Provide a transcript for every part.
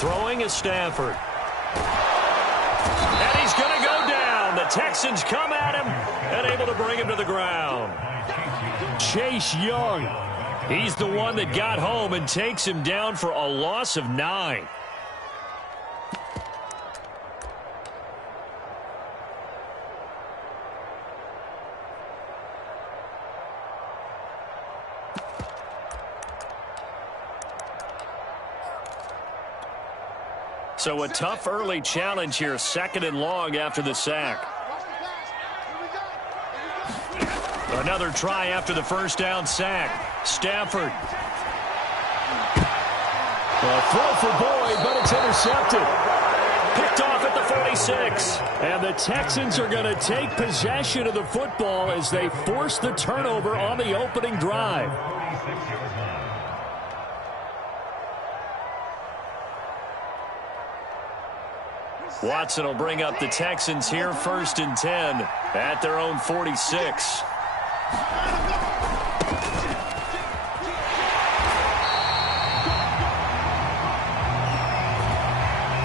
Throwing is Stafford. And he's going to go down. The Texans come at him and able to bring him to the ground. Chase Young. He's the one that got home and takes him down for a loss of 9. So a tough early challenge here, 2nd and long after the sack. Another try after the first down sack. Stafford. A throw for Boyd, but it's intercepted. Picked off at the 46. And the Texans are going to take possession of the football as they force the turnover on the opening drive. Watson will bring up the Texans here 1st and 10 at their own 46.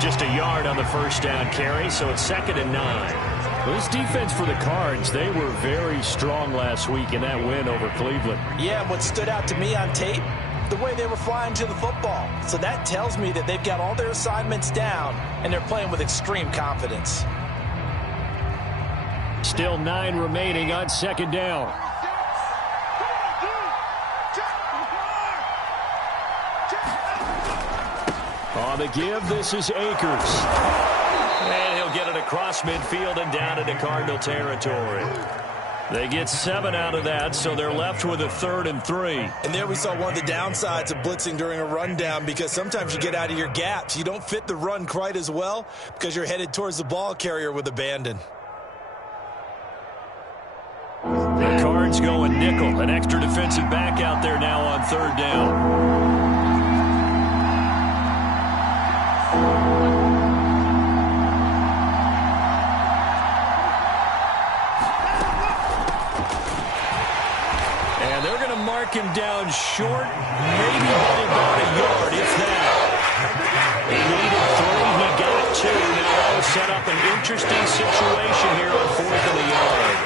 Just a yard on the first down carry, so it's 2nd and 9. This defense for the Cards, they were very strong last week in that win over Cleveland. Yeah, what stood out to me on tape, the way they were flying to the football. So that tells me that they've got all their assignments down, and they're playing with extreme confidence. Still 9 remaining on 2nd down. On the give, this is Akers. And he'll get it across midfield and down into Cardinal territory. They get 7 out of that, so they're left with a 3rd and 3. And there we saw one of the downsides of blitzing during a rundown, because sometimes you get out of your gaps. You don't fit the run quite as well because you're headed towards the ball carrier with abandon. The Cards going nickel. An extra defensive back out there now on 3rd down. Mark him down short, maybe by about a yard, if that. He needed 3, he got 2. Now that'll set up an interesting situation here on 4th and a yard.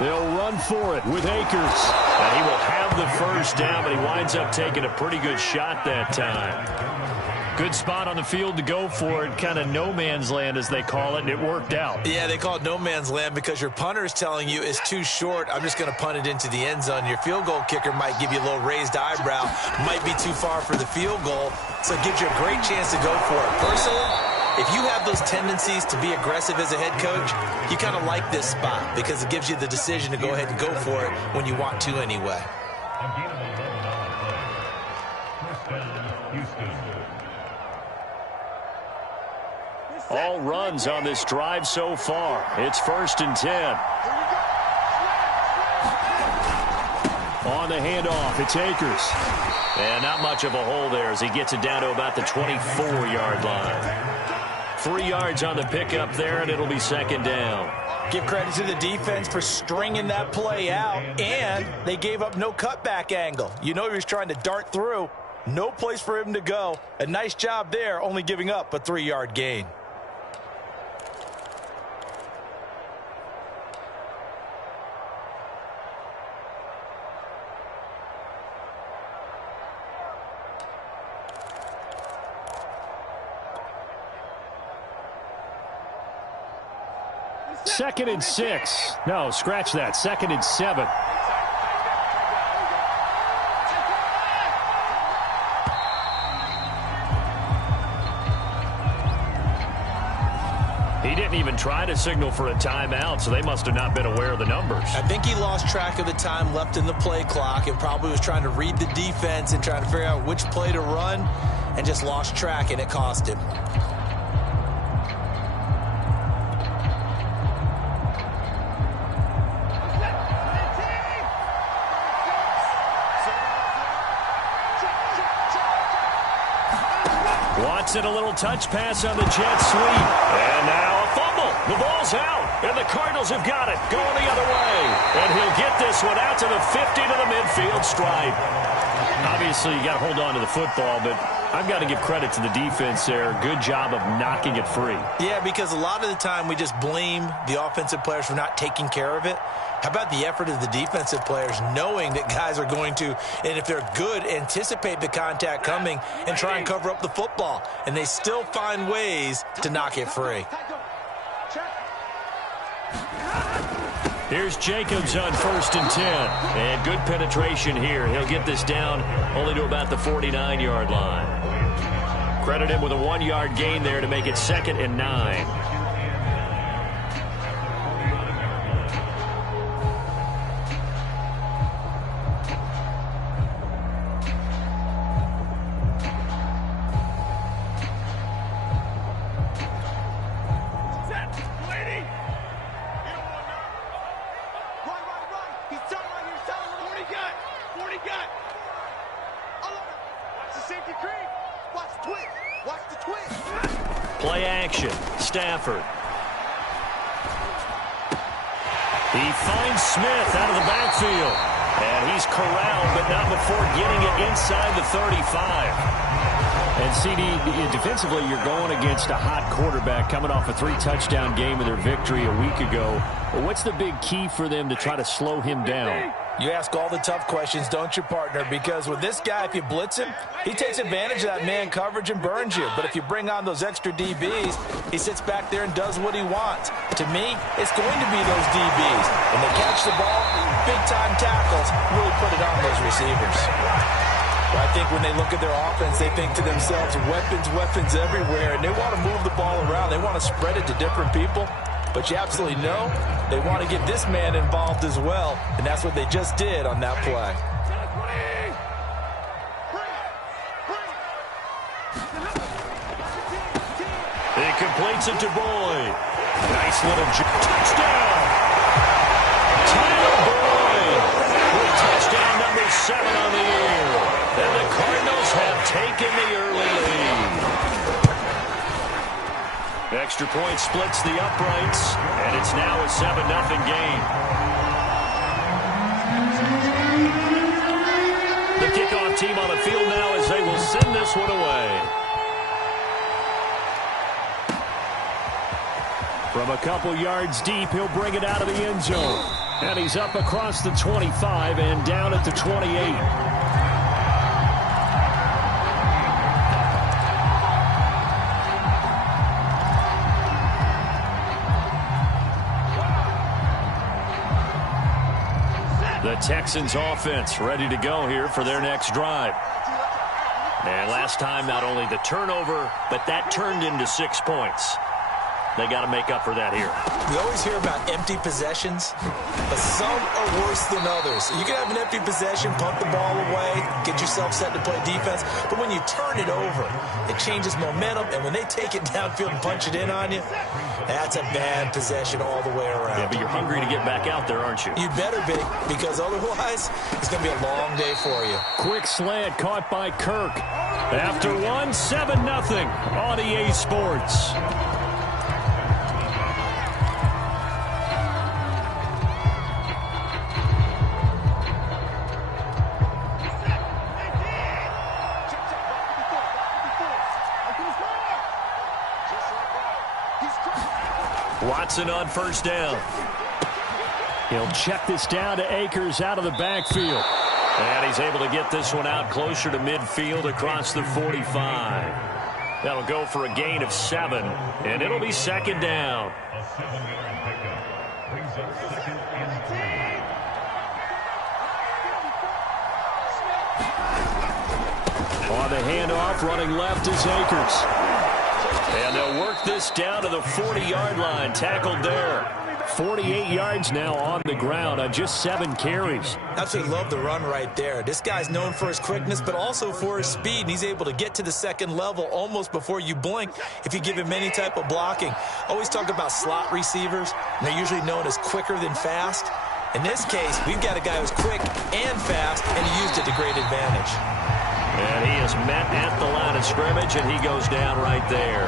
They'll run for it with Akers. And he will have the first down, but he winds up taking a pretty good shot that time. Good spot on the field to go for it. Kind of no man's land, as they call it, and it worked out. Yeah, they call it no man's land because your punter is telling you it's too short. I'm just going to punt it into the end zone. Your field goal kicker might give you a little raised eyebrow. Might be too far for the field goal, so it gives you a great chance to go for it. Personally, if you have those tendencies to be aggressive as a head coach, you kind of like this spot because it gives you the decision to go ahead and go for it when you want to anyway. All runs on this drive so far. It's 1st and 10. On the handoff, it's Akers. And not much of a hole there as he gets it down to about the 24-yard line. 3 yards on the pickup there, and it'll be 2nd down. Give credit to the defense for stringing that play out, and they gave up no cutback angle. You know he was trying to dart through. No place for him to go. A nice job there, only giving up a 3-yard gain. Second and 6. No, scratch that. 2nd and 7. He didn't didn't even try to signal for a timeout, so they must have not been aware of the numbers. I think he lost track of the time left in the play clock and probably was trying to read the defense and trying to figure out which play to run and just lost track, and it cost him. Watson, a little touch pass on the jet sweep. And now a fumble. The ball's out, and the Cardinals have got it. Going the other way. And he'll get this one out to the 50 to the midfield stripe. Obviously, you got to hold on to the football, but I've got to give credit to the defense there. Good job of knocking it free. Yeah, because a lot of the time we just blame the offensive players for not taking care of it. How about the effort of the defensive players knowing that guys are going to, and if they're good, anticipate the contact coming and try and cover up the football. And they still find ways to knock it free. Here's Jacobs on 1st and 10. And good penetration here. He'll get this down only to about the 49-yard line. Credit him with a 1-yard gain there to make it 2nd and 9. Play action. Stafford. He finds Smith out of the backfield. And he's corralled, but not before getting it inside the 35. And, CD, defensively, you're going against a hot quarterback coming off a 3-touchdown game in their victory a week ago. But what's the big key for them to try to slow him down? You ask all the tough questions, don't you, partner? Because with this guy, if you blitz him, he takes advantage of that man coverage and burns you. But if you bring on those extra DBs, he sits back there and does what he wants. To me, it's going to be those DBs. When they catch the ball, big-time tackles, really put it on those receivers. But I think when they look at their offense, they think to themselves, weapons everywhere, and they want to move the ball around. They want to spread it to different people. But you absolutely know they want to get this man involved as well, and that's what they just did on that play. He completes it to Boyd. Nice little touchdown. Tyler Boyd with touchdown number 7 on the year. And the Cardinals have taken the early lead. Extra point splits the uprights, and it's now a 7-0 game. The kickoff team on the field now as they will send this one away. From a couple yards deep, he'll bring it out of the end zone. And he's up across the 25 and down at the 28. The Texans offense ready to go here for their next drive. And last time, not only the turnover, but that turned into 6 points. They got to make up for that here. We always hear about empty possessions, but some are worse than others. You can have an empty possession, pump the ball away, get yourself set to play defense, but when you turn it over, it changes momentum, and when they take it downfield and punch it in on you, that's a bad possession all the way around. Yeah, but you're hungry to get back out there, aren't you? You better be, because otherwise, it's going to be a long day for you. Quick slant caught by Kirk. After 7-0 on EA Sports. Watson on 1st down. He'll check this down to Akers out of the backfield. And he's able to get this one out closer to midfield across the 45. That'll go for a gain of 7, and it'll be 2nd down. On the handoff, running left is Akers. And they'll work this down to the 40-yard line. Tackled there. 48 yards now on the ground on just 7 carries. Absolutely love the run right there. This guy's known for his quickness, but also for his speed. And he's able to get to the second level almost before you blink if you give him any type of blocking. Always talk about slot receivers, and they're usually known as quicker than fast. In this case, we've got a guy who's quick and fast, and he used it to great advantage. And he is met at the line of scrimmage, and he goes down right there.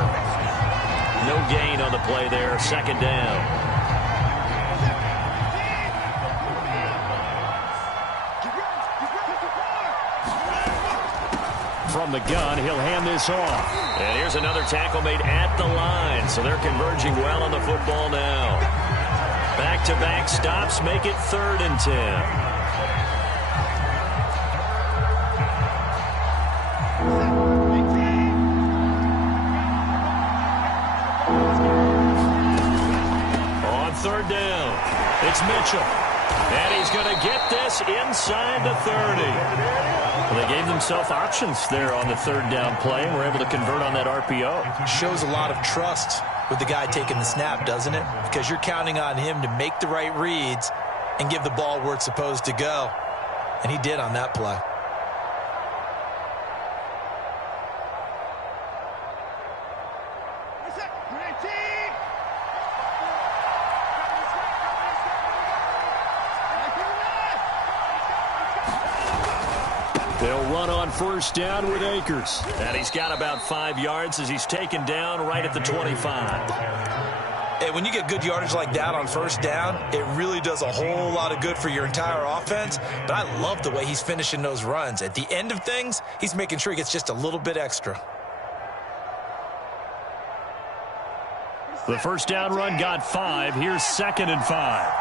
No gain on the play there. Second down. From the gun, he'll hand this off. And here's another tackle made at the line, so they're converging well on the football now. Back-to-back stops make it 3rd and 10. On 3rd down, it's Mitchell. And he's going to get this inside the 30. Well, they gave themselves options there on the 3rd down play, and were able to convert on that RPO. Shows a lot of trust with the guy taking the snap, doesn't it? Because you're counting on him to make the right reads and give the ball where it's supposed to go. And he did on that play. They'll run on 1st down with Akers. And he's got about 5 yards as he's taken down right at the 25. Hey, when you get good yardage like that on 1st down, it really does a whole lot of good for your entire offense. But I love the way he's finishing those runs. At the end of things, he's making sure he gets just a little bit extra. The 1st down run got 5. Here's 2nd and 5.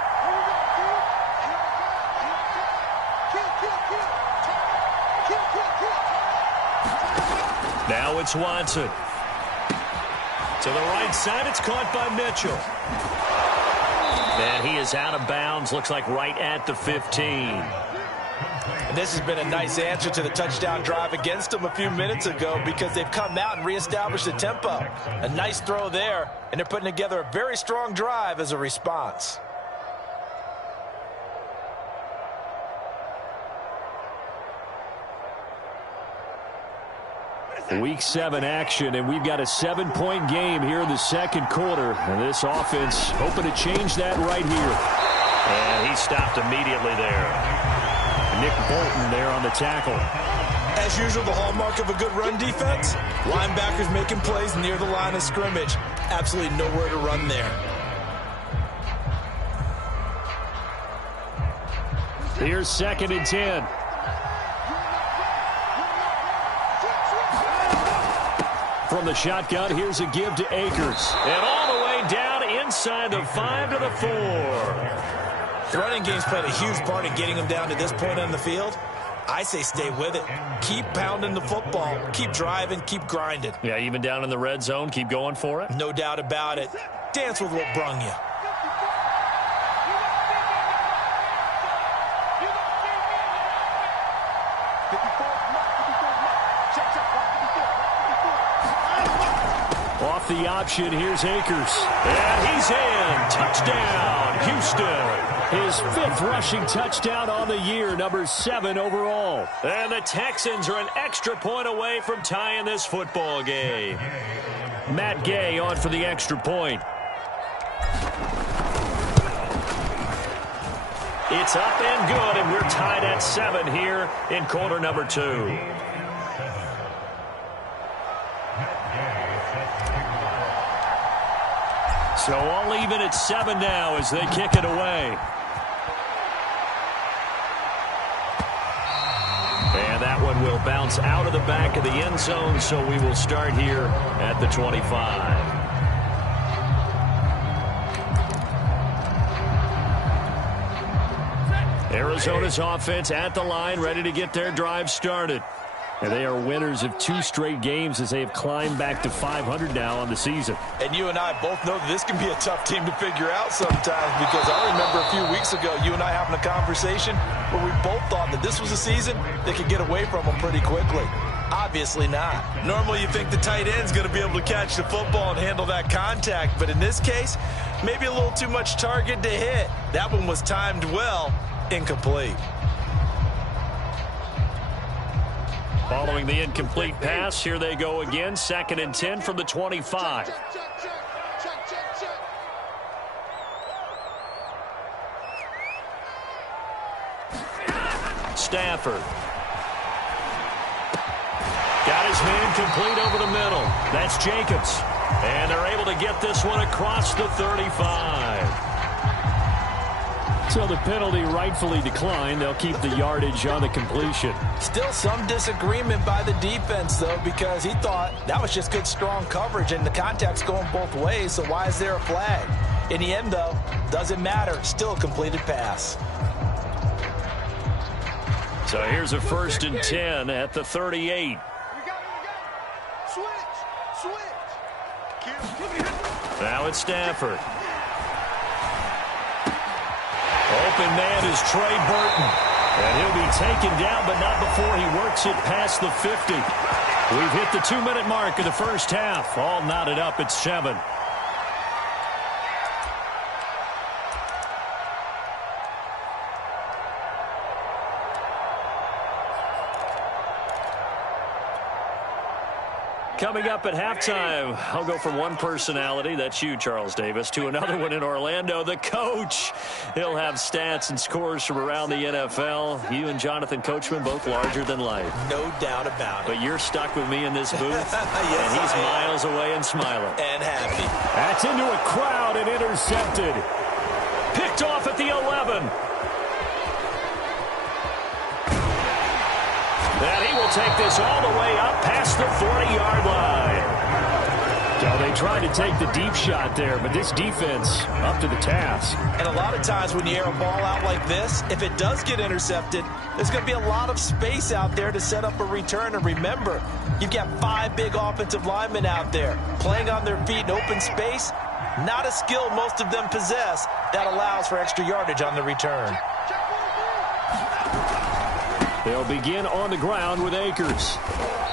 Now it's Watson. To the right side, it's caught by Mitchell. And he is out of bounds, looks like right at the 15. And this has been a nice answer to the touchdown drive against them a few minutes ago because they've come out and reestablished the tempo. A nice throw there, and they're putting together a very strong drive as a response. Week 7 action, and we've got a 7-point game here in the 2nd quarter. And this offense hoping to change that right here. And he stopped immediately there. Nick Bolton there on the tackle. As usual, the hallmark of a good run defense, linebackers making plays near the line of scrimmage. Absolutely nowhere to run there. Here's 2nd and 10. From the shotgun, here's a give to Akers. And all the way down inside the 5 to the 4. The running game's played a huge part in getting them down to this point on the field. I say stay with it. Keep pounding the football. Keep driving. Keep grinding. Yeah, even down in the red zone, keep going for it. No doubt about it. Dance with what brung you. Off the option, here's Akers. And he's in. Touchdown, Houston. His 5th rushing touchdown on the year, number 7 overall. And the Texans are an extra point away from tying this football game. Matt Gay on for the extra point. It's up and good, and we're tied at 7 here in quarter number 2. So all even at 7 now as they kick it away. And that one will bounce out of the back of the end zone, so we will start here at the 25. Arizona's offense at the line, ready to get their drive started. And they are winners of 2 straight games as they have climbed back to 500 now on the season. And you and I both know that this can be a tough team to figure out sometimes, because I remember a few weeks ago you and I having a conversation where we both thought that this was a season that could get away from them pretty quickly. Obviously not. Normally you think the tight end's going to be able to catch the football and handle that contact, but in this case, maybe a little too much target to hit. That one was timed well, incomplete. Following the incomplete pass, here they go again, 2nd and 10 from the 25. Stafford. Got his man complete over the middle. That's Jacobs. And they're able to get this one across the 35. So the penalty rightfully declined. They'll keep the yardage on the completion. Still some disagreement by the defense, though, because he thought that was just good, strong coverage, and the contact's going both ways, so why is there a flag? In the end, though, doesn't matter. Still a completed pass. So here's a 1st and 10 at the 38. Now it's Stafford. Open man is Trey Burton. And he'll be taken down, but not before he works it past the 50. We've hit the 2-minute mark of the first half. All knotted up at 7. Coming up at halftime, I'll go from one personality, that's you, Charles Davis, to another one in Orlando, the coach. He'll have stats and scores from around the NFL. You and Jonathan Coachman, both larger than life. No doubt about it. But you're stuck with me in this booth, yes, and he's miles away and smiling. And happy. That's into a crowd and intercepted. Picked off at the 11. And he will take this all the way up past the 40-yard line. So they tried to take the deep shot there, but this defense up to the task. And a lot of times when you air a ball out like this, if it does get intercepted, there's going to be a lot of space out there to set up a return. And remember, you've got 5 big offensive linemen out there playing on their feet in open space. Not a skill most of them possess that allows for extra yardage on the return. They'll begin on the ground with Akers.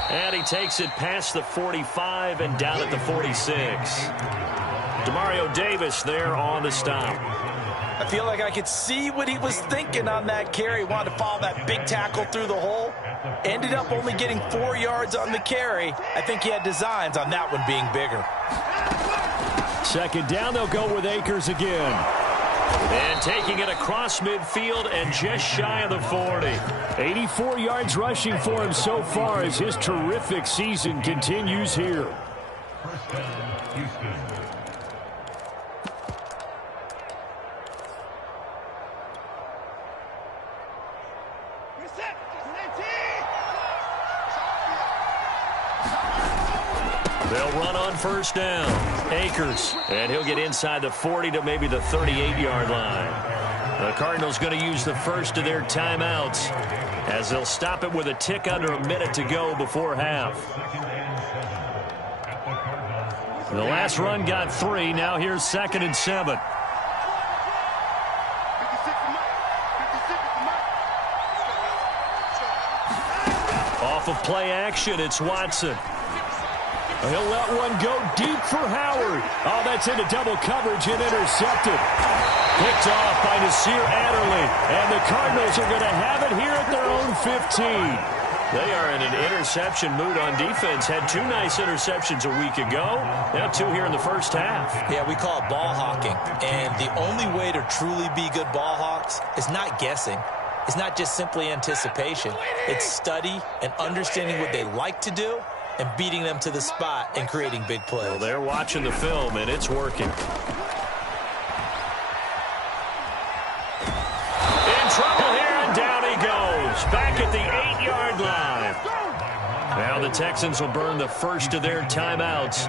And he takes it past the 45 and down at the 46. Demario Davis there on the stop. I feel like I could see what he was thinking on that carry. Wanted to follow that big tackle through the hole. Ended up only getting 4 yards on the carry. I think he had designs on that one being bigger. 2nd down, they'll go with Akers again. And taking it across midfield and just shy of the 40. 84 yards rushing for him so far as his terrific season continues here. They'll run on 1st down. Akers, and he'll get inside the 40 to maybe the 38-yard line. The Cardinals going to use the first of their timeouts as they'll stop it with a tick under a minute to go before half. The last run got 3. Now here's 2nd and 7. Off of play action, it's Watson. He'll let one go deep for Howard. Oh, that's into double coverage and intercepted. Picked off by Nasir Adderley. And the Cardinals are going to have it here at their own 15. They are in an interception mood on defense. Had 2 nice interceptions a week ago. Now 2 here in the first half. Yeah, we call it ball hawking. And the only way to truly be good ball hawks is not guessing. It's not just simply anticipation. It's study and understanding what they like to do and beating them to the spot and creating big plays. Well, they're watching the film, and it's working. In trouble here, and down he goes. Back at the 8-yard line. Now the Texans will burn the first of their timeouts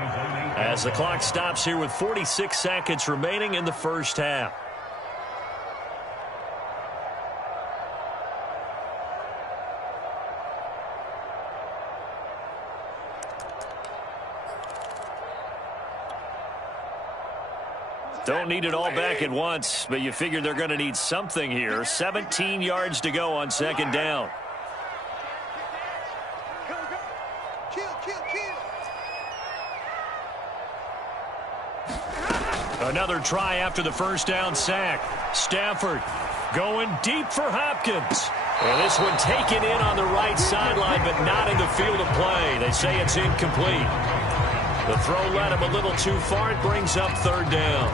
as the clock stops here with 46 seconds remaining in the first half. Don't need it all back at once, but you figure they're going to need something here. 17 yards to go on 2nd down. Another try after the first down sack. Stafford going deep for Hopkins. And this one taken in on the right sideline, but not in the field of play. They say it's incomplete. The throw led him a little too far. It brings up third down.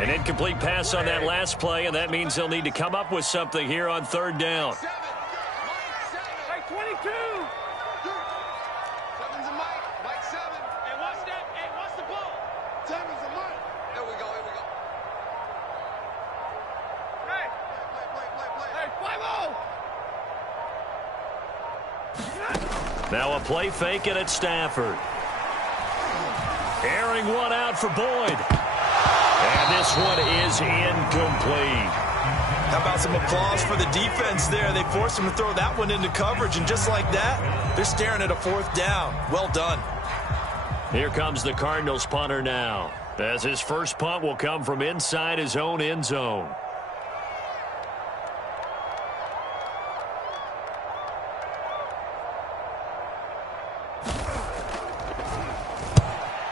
An incomplete pass on that last play, and that means they'll need to come up with something here on third down. Hey, 22! Seven's a Mike. Mike 7. Hey, watch that. Hey, watch the ball. 7's a Mike. Here we go, here we go. Hey! Hey, 5-0! Now a play fake it at Stafford. Airing one out for Boyd. And this one is incomplete. How about some applause for the defense there? They forced him to throw that one into coverage, and just like that, they're staring at a fourth down. Well done. Here comes the Cardinals punter now, as his first punt will come from inside his own end zone.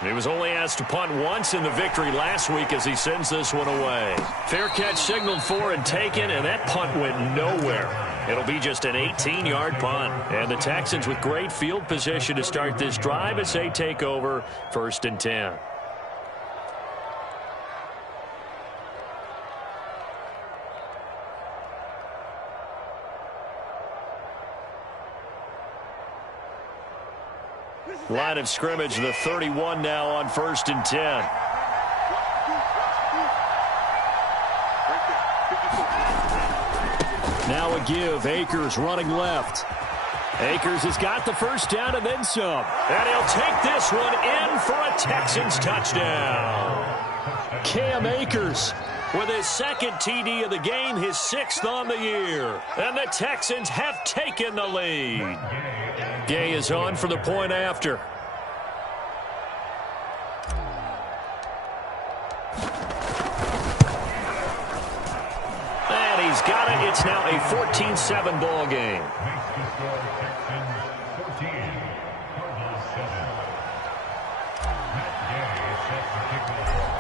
He was only asked to punt once in the victory last week as he sends this one away. Fair catch signaled for and taken, and that punt went nowhere. It'll be just an 18-yard punt. And the Texans with great field position to start this drive as they take over 1st and 10. Line of scrimmage, the 31 now on 1st and 10. Now a give. Akers running left. Akers has got the first down and then some. And he'll take this one in for a Texans touchdown. Cam Akers with his second TD of the game, his 6th on the year. And the Texans have taken the lead. Gay is on for the point after. And he's got it. It's now a 14-7 ball game.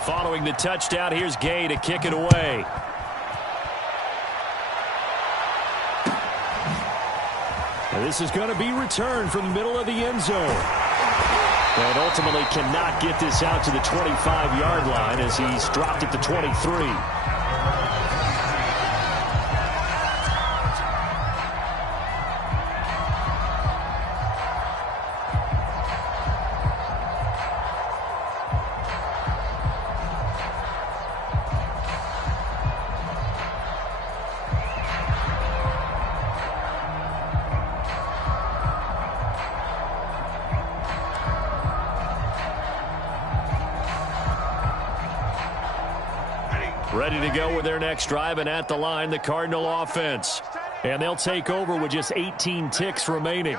Following the touchdown, here's Gay to kick it away. And this is going to be returned from the middle of the end zone. And ultimately cannot get this out to the 25-yard line as he's dropped at the 23. Ready to go with their next drive, and at the line, the Cardinal offense. And they'll take over with just 18 ticks remaining.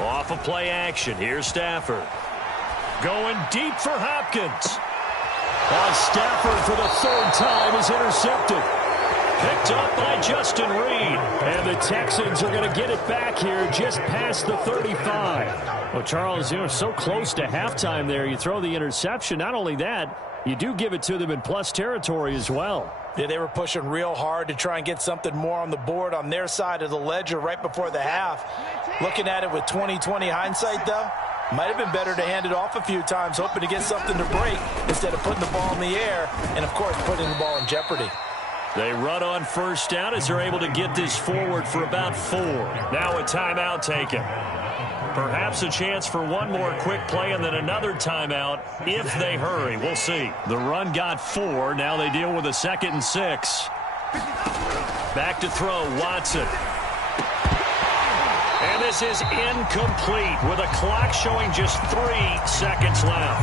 Off of play action, here's Stafford. Going deep for Hopkins. Stafford for the 3rd time is intercepted. Picked up by Justin Reed. And the Texans are going to get it back here just past the 35. Well, Charles, you know, so close to halftime there. You throw the interception. Not only that, you do give it to them in plus territory as well. Yeah, they were pushing real hard to try and get something more on the board on their side of the ledger right before the half. Looking at it with 20/20 hindsight, though, might have been better to hand it off a few times, hoping to get something to break instead of putting the ball in the air and, of course, putting the ball in jeopardy. They run on first down as they're able to get this forward for about 4. Now a timeout taken. Perhaps a chance for one more quick play and then another timeout if they hurry. We'll see. The run got 4. Now they deal with a 2nd and 6. Back to throw, Watson. And this is incomplete with a clock showing just 3 seconds left.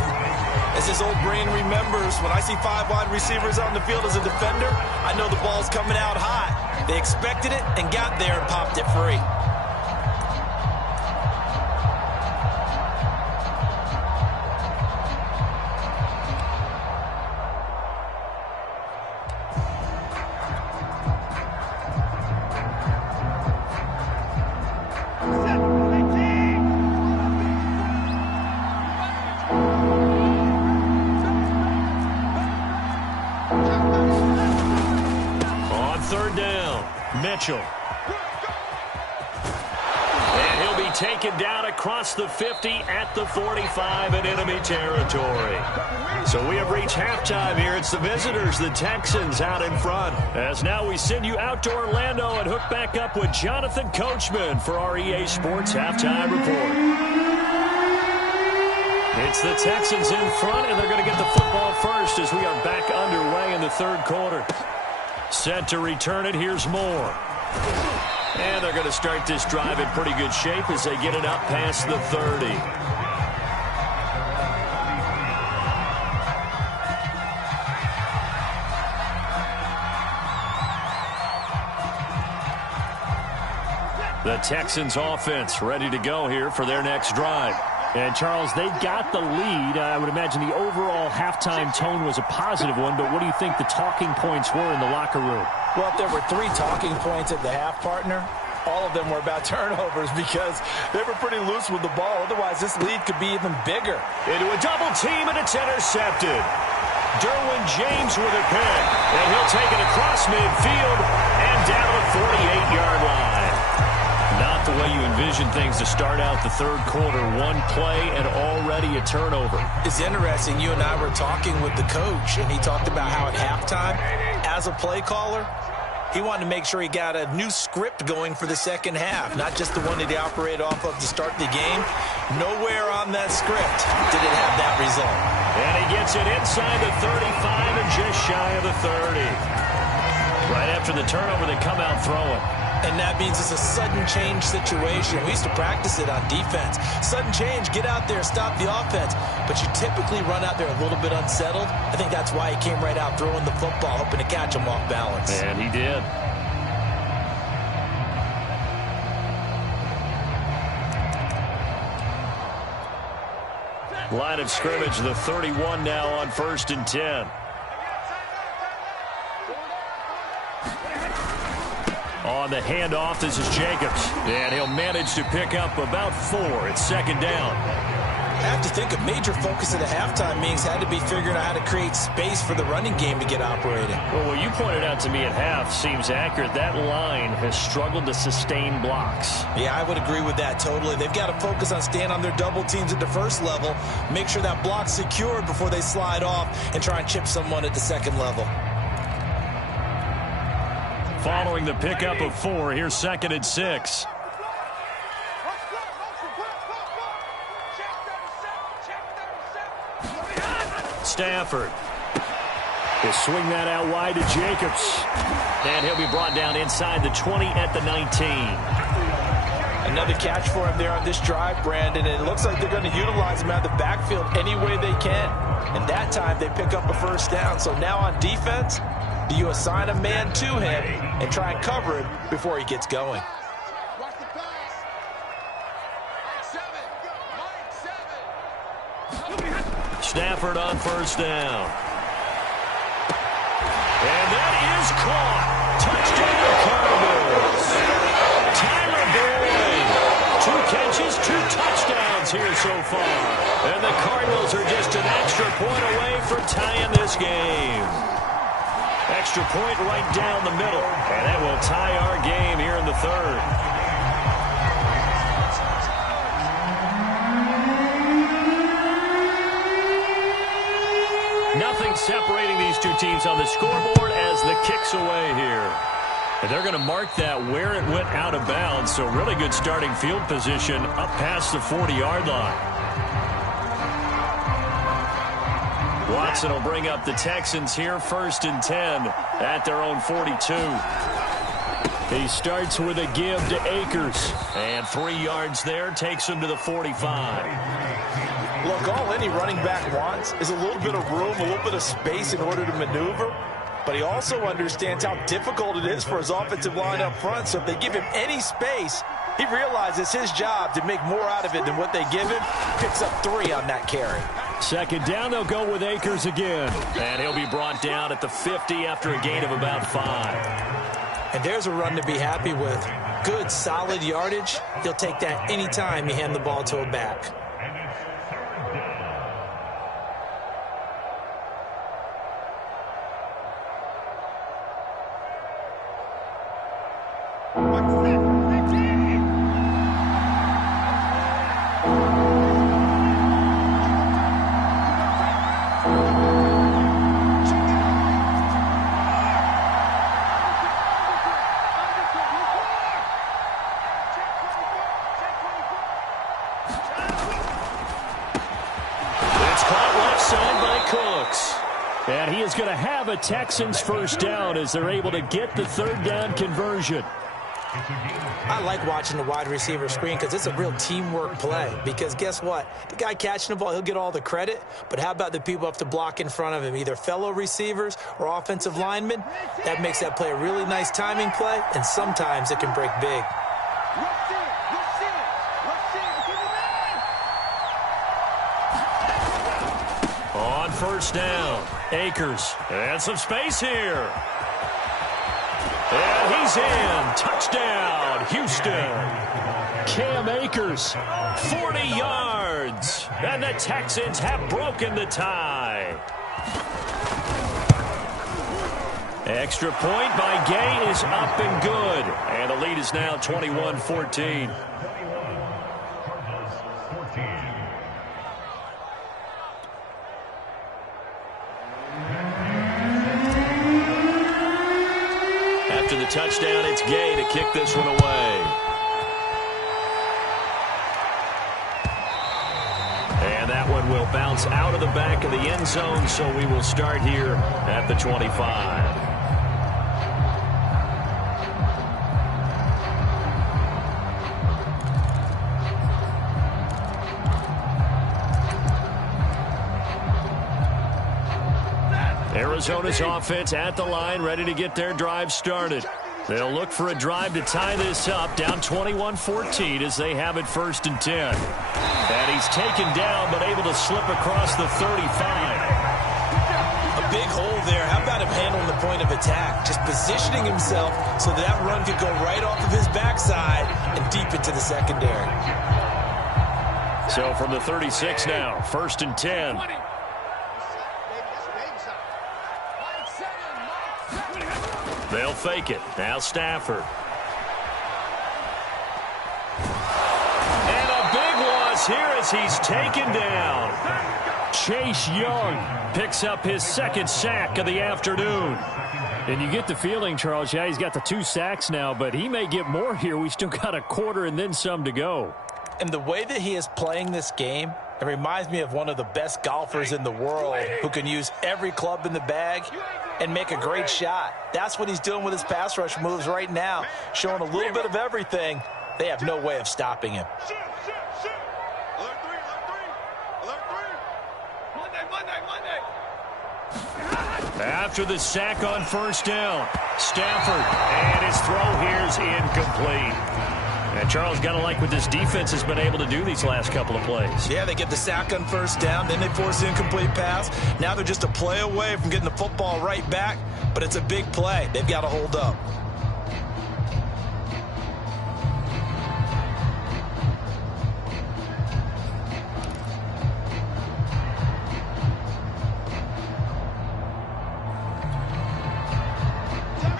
As his old brain remembers, when I see 5 wide receivers on the field as a defender, I know the ball's coming out high. They expected it and got there and popped it free. Mitchell. And he'll be taken down across the 50 at the 45 in enemy territory. So we have reached halftime here. It's the visitors, the Texans, out in front. As now we send you out to Orlando and hook back up with Jonathan Coachman for our EA Sports Halftime Report. It's the Texans in front, and they're going to get the football first as we are back underway in the third quarter. Set to return it. Here's Moore. And they're going to start this drive in pretty good shape as they get it up past the 30. The Texans offense ready to go here for their next drive. And, Charles, they got the lead. I would imagine the overall halftime tone was a positive one, but what do you think the talking points were in the locker room? Well, if there were 3 talking points at the half, partner, all of them were about turnovers because they were pretty loose with the ball. Otherwise, this lead could be even bigger. Into a double team, and it's intercepted. Derwin James with a pick, and he'll take it across midfield and down to the 48-yard line. Not the way you envision things to start out the third quarter. One play and already a turnover. It's interesting. You and I were talking with the coach, and he talked about how at halftime, as a play caller, he wanted to make sure he got a new script going for the second half, not just the one that he operated off of to start the game. Nowhere on that script did it have that result. And he gets it inside the 35 and just shy of the 30. Right after the turnover, they come out throwing. And that means it's a sudden change situation. We used to practice it on defense. Sudden change, get out there, stop the offense. But you typically run out there a little bit unsettled. I think that's why he came right out throwing the football, hoping to catch him off balance. And he did. Line of scrimmage, the 31 now on 1st and 10. On the handoff, this is Jacobs. And he'll manage to pick up about 4. It's second down. I have to think a major focus of the halftime meetings had to be figuring out how to create space for the running game to get operating. Well, what you pointed out to me at half seems accurate. That line has struggled to sustain blocks. Yeah, I would agree with that totally. They've got to focus on staying on their double teams at the first level, make sure that block's secured before they slide off and try and chip someone at the second level. Following the pickup of 4, here's 2nd and 6. Stafford. He'll swing that out wide to Jacobs. And he'll be brought down inside the 20 at the 19. Another catch for him there on this drive, Brandon. And it looks like they're going to utilize him out of the backfield any way they can. And that time they pick up a first down. So now on defense, do you assign a man to him and try and cover him before he gets going? Watch the pass. Mike 7. Stafford on first down. And that is caught. Touchdown Cardinals. Tyler Boyd. 2 catches, 2 touchdowns here so far. And the Cardinals are just an extra point away from tying this game. Extra point right down the middle. And that will tie our game here in the third. Nothing separating these two teams on the scoreboard as the kick's away here. And they're going to mark that where it went out of bounds. So really good starting field position up past the 40-yard line. Watson will bring up the Texans here, 1st and 10 at their own 42. He starts with a give to Akers. And 3 yards there takes him to the 45. Look, all any running back wants is a little bit of room, a little bit of space in order to maneuver. But he also understands how difficult it is for his offensive line up front. So if they give him any space, he realizes his job to make more out of it than what they give him. Picks up 3 on that carry. Second down, they'll go with Akers again. And he'll be brought down at the 50 after a gain of about 5. And there's a run to be happy with. Good, solid yardage. He'll take that anytime you hand the ball to a back. And he is going to have a Texans first down as they're able to get the third down conversion. I like watching the wide receiver screen because it's a real teamwork play. Because guess what? The guy catching the ball, he'll get all the credit. But how about the people up to block in front of him, either fellow receivers or offensive linemen? That makes that play a really nice timing play, and sometimes it can break big. On first down, Akers. And some space here. And he's in. Touchdown, Houston. Cam Akers, 40 yards. And the Texans have broken the tie. Extra point by Gay is up and good. And the lead is now 21-14. After the touchdown, it's Gay to kick this one away. And that one will bounce out of the back of the end zone, so we will start here at the 25. Arizona's offense at the line, ready to get their drive started. They'll look for a drive to tie this up, down 21-14 as they have it 1st and 10. And he's taken down, but able to slip across the 35. A big hole there. How about him handling the point of attack? Just positioning himself so that run could go right off of his backside and deep into the secondary. So from the 36 now, 1st and 10. They'll fake it. Now Stafford. And a big loss here as he's taken down. Chase Young picks up his 2nd sack of the afternoon. And you get the feeling, Charles, yeah, he's got the 2 sacks now, but he may get more here. We still got a quarter and then some to go. And the way that he is playing this game, it reminds me of one of the best golfers in the world who can use every club in the bag and make a great shot. That's what he's doing with his pass rush moves right now, showing a little bit of everything. They have no way of stopping him. After the sack on 1st down, Stafford, and his throw here is incomplete. And Charles, got to like what this defense has been able to do these last couple of plays. Yeah, they get the sack on 1st down, then they force the incomplete pass. Now they're just a play away from getting the football right back, but it's a big play. They've got to hold up.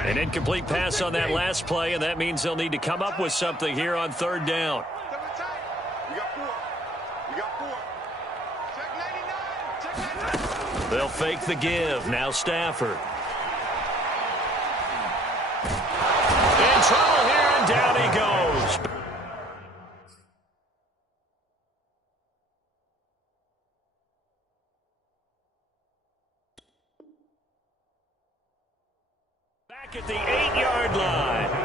An incomplete pass on that last play, and that means they'll need to come up with something here on 3rd down. They'll fake the give. Now Stafford. In trouble here, and down he goes. Back at the 8-yard line.